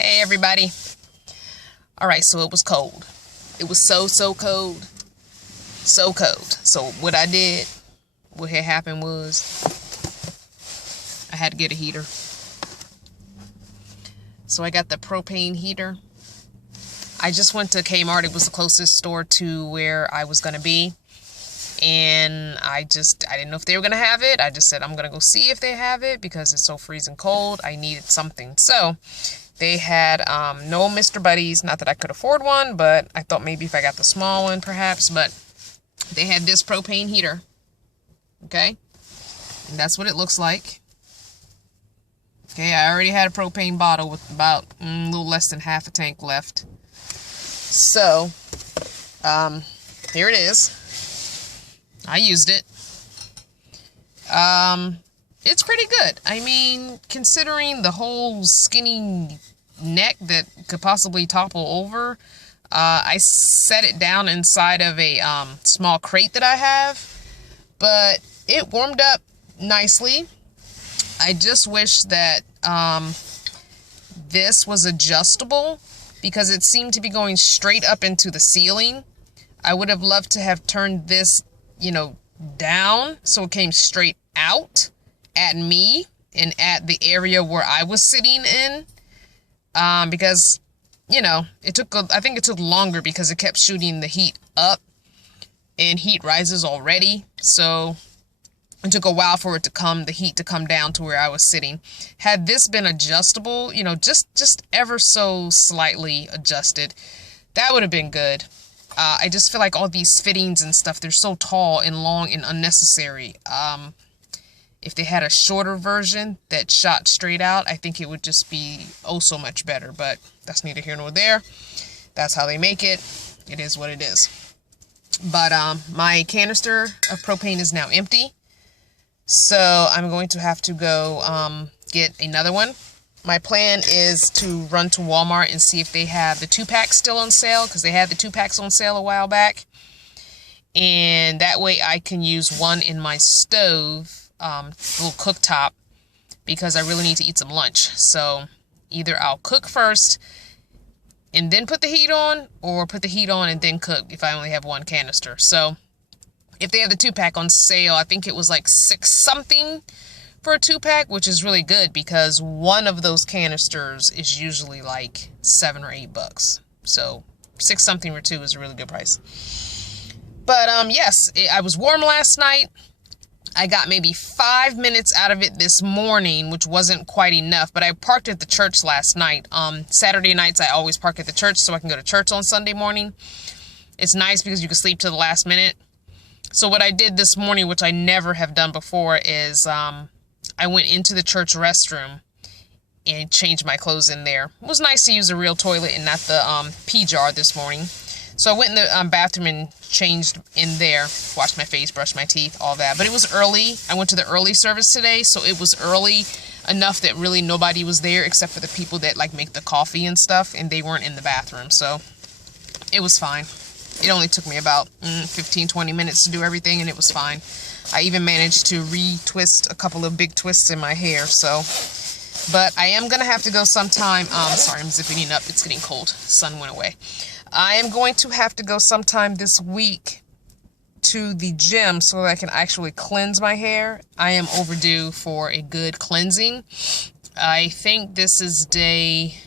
Hey everybody. Alright, so it was cold. It was so cold. So cold. So what had happened was I had to get a heater. So I got the propane heater. I just went to Kmart. It was the closest store to where I was going to be. And I didn't know if they were going to have it. I just said, I'm going to go see if they have it because it's so freezing cold. I needed something. So they had no Mr. Buddies. Not that I could afford one, but I thought maybe if I got the small one, perhaps. But they had this propane heater. Okay? And that's what it looks like. Okay, I already had a propane bottle with about a little less than half a tank left. So, here it is. I used it. It's pretty good. I mean, considering the whole skinny neck that could possibly topple over, I set it down inside of a small crate that I have, but it warmed up nicely. I just wish that this was adjustable because it seemed to be going straight up into the ceiling. I would have loved to have turned this, down so it came straight out at me and at the area where I was sitting in. Because, I think it took longer because it kept shooting the heat up and heat rises already. So it took a while for the heat to come down to where I was sitting. Had this been adjustable, just ever so slightly adjusted, that would have been good. I just feel like all these fittings and stuff, they're so tall and long and unnecessary. If they had a shorter version that shot straight out, I think it would just be so much better. But that's neither here nor there. That's how they make it. It is what it is. But my canister of propane is now empty. So I'm going to have to go get another one. My plan is to run to Walmart and see if they have the 2-pack still on sale, because they had the 2-packs on sale a while back. And that way I can use one in my stove, little cooktop, because I really need to eat some lunch. So either I'll cook first and then put the heat on, or put the heat on and then cook if I only have one canister. So if they have the 2-pack on sale, I think it was like $6 something for a 2-pack, which is really good because one of those canisters is usually like $7 or $8. So $6 something for 2 is a really good price. But yes, I was warm last night. I got maybe 5 minutes out of it this morning, which wasn't quite enough. But I parked at the church last night. Saturday nights, I always park at the church so I can go to church on Sunday morning. It's nice because you can sleep to the last minute. So what I did this morning, which I never have done before, is I went into the church restroom and changed my clothes in there. It was nice to use a real toilet and not the pee jar this morning. So I went in the bathroom and changed in there, washed my face, brushed my teeth, all that. But it was early. I went to the early service today, so it was early enough that really nobody was there except for the people that make the coffee and stuff, and they weren't in the bathroom. So it was fine. It only took me about 15-20 minutes to do everything, and it was fine. I even managed to retwist a couple of big twists in my hair, so. But I am going to have to go sometime. Sorry, I'm zipping it up. It's getting cold. The sun went away. I am going to have to go sometime this week to the gym so that I can actually cleanse my hair. I am overdue for a good cleansing. I think this is day...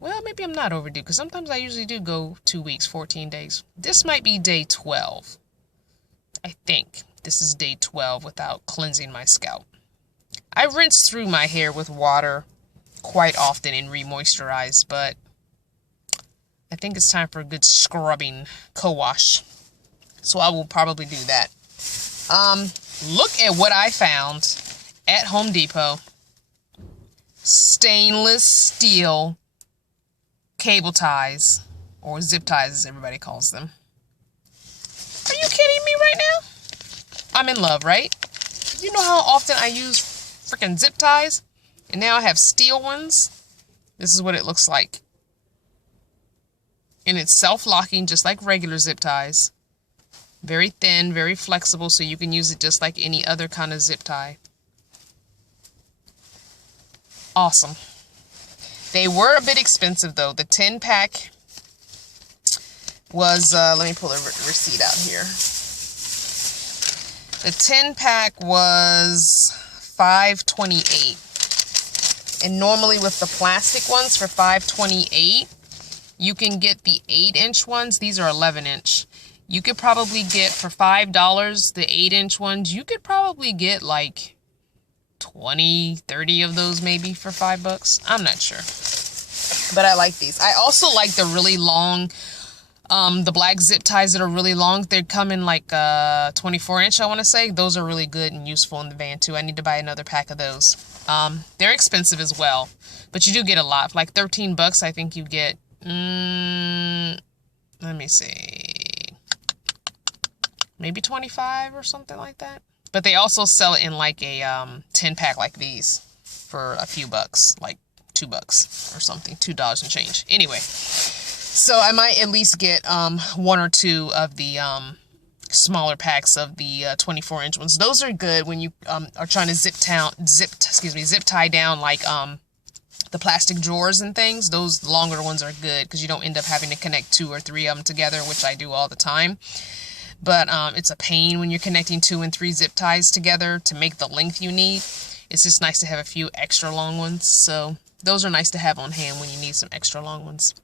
Well, maybe I'm not overdue, because sometimes I usually do go 2 weeks, 14 days. This might be day 12. I think this is day 12 without cleansing my scalp. I rinse through my hair with water quite often and re-moisturize, but I think it's time for a good scrubbing co-wash. So I will probably do that. Look at what I found at Home Depot. Stainless steel cable ties, or zip ties as everybody calls them. Are you kidding me right now? I'm in love, right? You know how often I use freaking zip ties? And now I have steel ones. This is what it looks like. And it's self-locking just like regular zip ties. Very thin, very flexible, so you can use it just like any other kind of zip tie. Awesome. They were a bit expensive though. The 10-pack was, let me pull the receipt out here. The 10-pack was $5.28. And normally with the plastic ones for $5.28, you can get the 8-inch ones. These are 11-inch. You could probably get for $5 the 8-inch ones. You could probably get like 20, 30 of those maybe for $5. I'm not sure. But I like these. I also like the really long, the black zip ties that are really long. They come in like 24-inch, I want to say. Those are really good and useful in the van too. I need to buy another pack of those. They're expensive as well, but you do get a lot. For like $13, I think you get, let me see, maybe 25 or something like that. But they also sell it in like a 10-pack like these for a few bucks, like $2 or something, $2 and change. Anyway, so I might at least get 1 or 2 of the smaller packs of the 24-inch ones. Those are good when you are trying to zip tie down like the plastic drawers and things. Those longer ones are good because you don't end up having to connect 2 or 3 of them together, which I do all the time. But it's a pain when you're connecting 2 and 3 zip ties together to make the length you need. It's just nice to have a few extra long ones. So those are nice to have on hand when you need some extra long ones.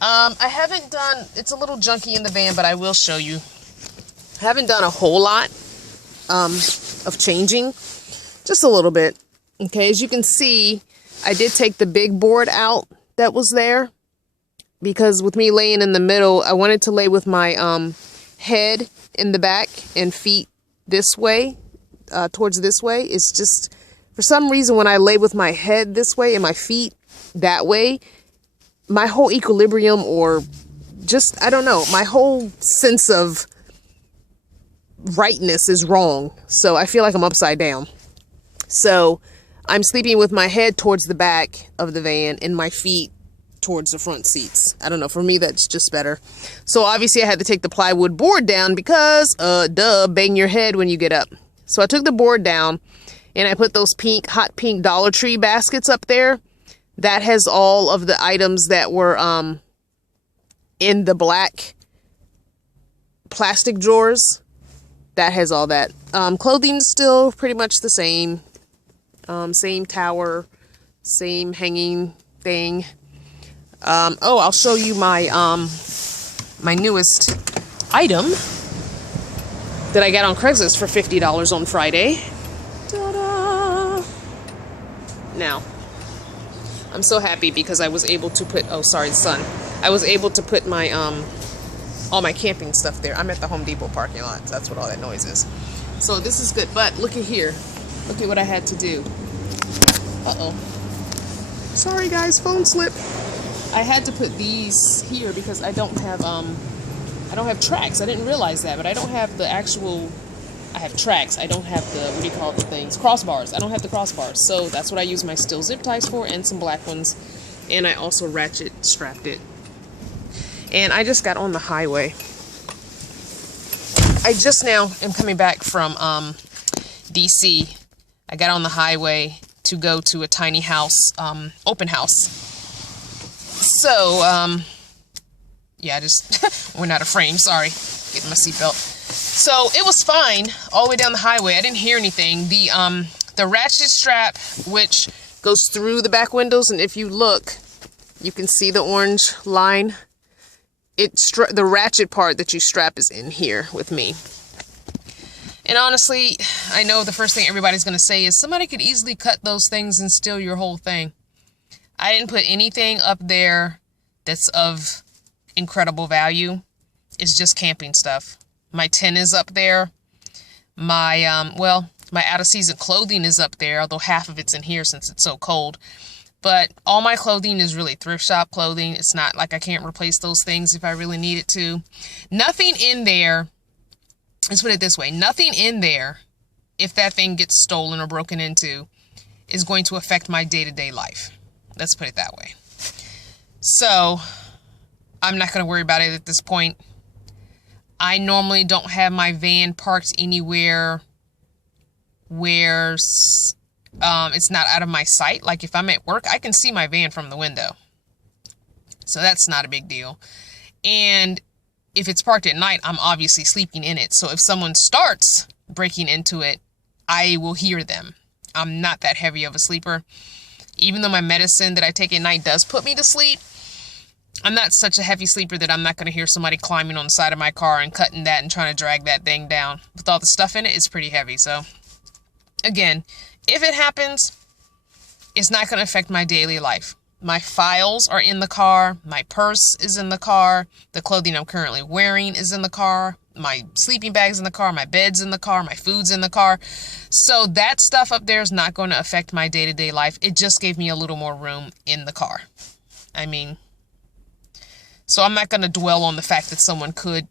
I haven't done, it's a little junky in the van, but I will show you. I haven't done a whole lot of changing, just a little bit. Okay, as you can see, I did take the big board out that was there because with me laying in the middle, I wanted to lay with my head in the back and feet this way, towards this way. It's just, for some reason, when I lay with my head this way and my feet that way, my whole equilibrium, or just, I don't know, my whole sense of rightness is wrong. So I feel like I'm upside down. So I'm sleeping with my head towards the back of the van and my feet towards the front seats. I don't know, for me that's just better. So obviously I had to take the plywood board down because bang your head when you get up. So I took the board down and I put those hot pink Dollar Tree baskets up there. That has all of the items that were in the black plastic drawers. That has all that. Clothing's still pretty much the same. Same tower, same hanging thing. Oh, I'll show you my my newest item that I got on Craigslist for $50 on Friday. Ta-da! Now, I'm so happy because I was able to put, oh sorry, the sun. I was able to put my all my camping stuff there. I'm at the Home Depot parking lot. That's what all that noise is. So this is good. But look at here. Look at what I had to do. Uh-oh. Sorry guys, phone slip. I had to put these here because I don't have tracks. I didn't realize that, but I don't have the actual, I have tracks. I don't have the, what do you call it, the things? Crossbars. I don't have the crossbars. So that's what I use my steel zip ties for, and some black ones. And I also ratchet strapped it. And I just got on the highway. I just now am coming back from DC. I got on the highway to go to a tiny house, open house. So, yeah, I just went out of frame, sorry, getting my seatbelt. So, it was fine, all the way down the highway, I didn't hear anything. The ratchet strap, which goes through the back windows, and if you look, you can see the orange line. The ratchet part that you strap is in here with me. And honestly, I know the first thing everybody's going to say is somebody could easily cut those things and steal your whole thing. I didn't put anything up there that's of incredible value. It's just camping stuff. My tent is up there. My, my out-of-season clothing is up there, although half of it's in here since it's so cold. But all my clothing is really thrift shop clothing. It's not like I can't replace those things if I really needed to. Nothing in there, let's put it this way, nothing in there, if that thing gets stolen or broken into, is going to affect my day-to-day life. Let's put it that way. So, I'm not going to worry about it at this point. I normally don't have my van parked anywhere where It's not out of my sight. Like if I'm at work, I can see my van from the window. So that's not a big deal. And if it's parked at night, I'm obviously sleeping in it. So if someone starts breaking into it, I will hear them. I'm not that heavy of a sleeper. Even though my medicine that I take at night does put me to sleep, I'm not such a heavy sleeper that I'm not going to hear somebody climbing on the side of my car and cutting that and trying to drag that thing down. With all the stuff in it, it's pretty heavy. So again, if it happens, it's not going to affect my daily life. My files are in the car. My purse is in the car. The clothing I'm currently wearing is in the car. My sleeping bag's in the car. My bed's in the car. My food's in the car. So that stuff up there is not going to affect my day-to-day life. It just gave me a little more room in the car. I mean, so I'm not going to dwell on the fact that someone could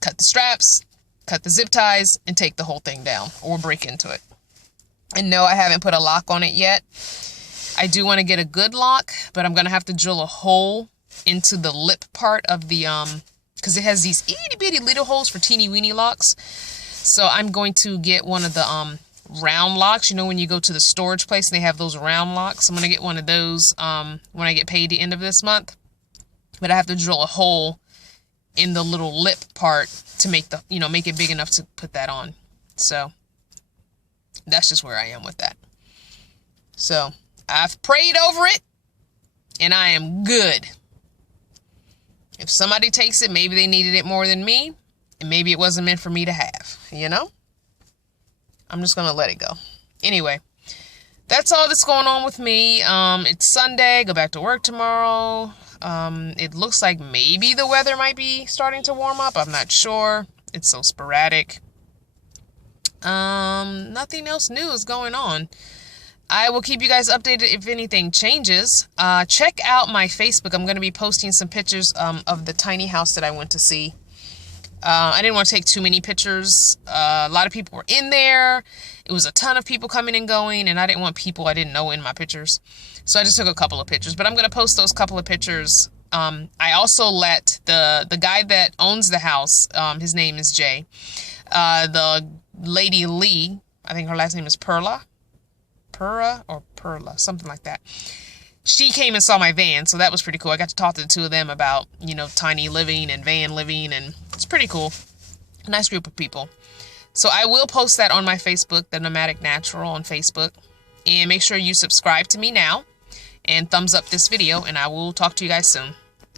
cut the straps, cut the zip ties, and take the whole thing down or break into it. And no, I haven't put a lock on it yet. I do want to get a good lock, but I'm going to have to drill a hole into the lip part of the, because it has these itty bitty little holes for teeny weeny locks. So I'm going to get one of the, round locks. You know, when you go to the storage place and they have those round locks, I'm going to get one of those, when I get paid the end of this month. But I have to drill a hole in the little lip part to make the, you know, make it big enough to put that on. So that's just where I am with that. So I've prayed over it and I am good. If somebody takes it, maybe they needed it more than me, and maybe it wasn't meant for me to have, you know? I'm just going to let it go. Anyway, that's all that's going on with me. It's Sunday, go back to work tomorrow. It looks like maybe the weather might be starting to warm up. I'm not sure. It's so sporadic. Nothing else new is going on. I will keep you guys updated if anything changes. Check out my Facebook. I'm going to be posting some pictures of the tiny house that I went to see. I didn't want to take too many pictures. A lot of people were in there. It was a ton of people coming and going, and I didn't want people I didn't know in my pictures. So I just took a couple of pictures, but I'm going to post those couple of pictures. I also let the guy that owns the house, his name is Jay, the lady Lee, I think her last name is Perla, something like that. She came and saw my van, so that was pretty cool. I got to talk to the two of them about, you know, tiny living and van living, and it's pretty cool. A nice group of people. So I will post that on my Facebook, The Nomadic Natural on Facebook. And make sure you subscribe to me now and thumbs up this video, and I will talk to you guys soon.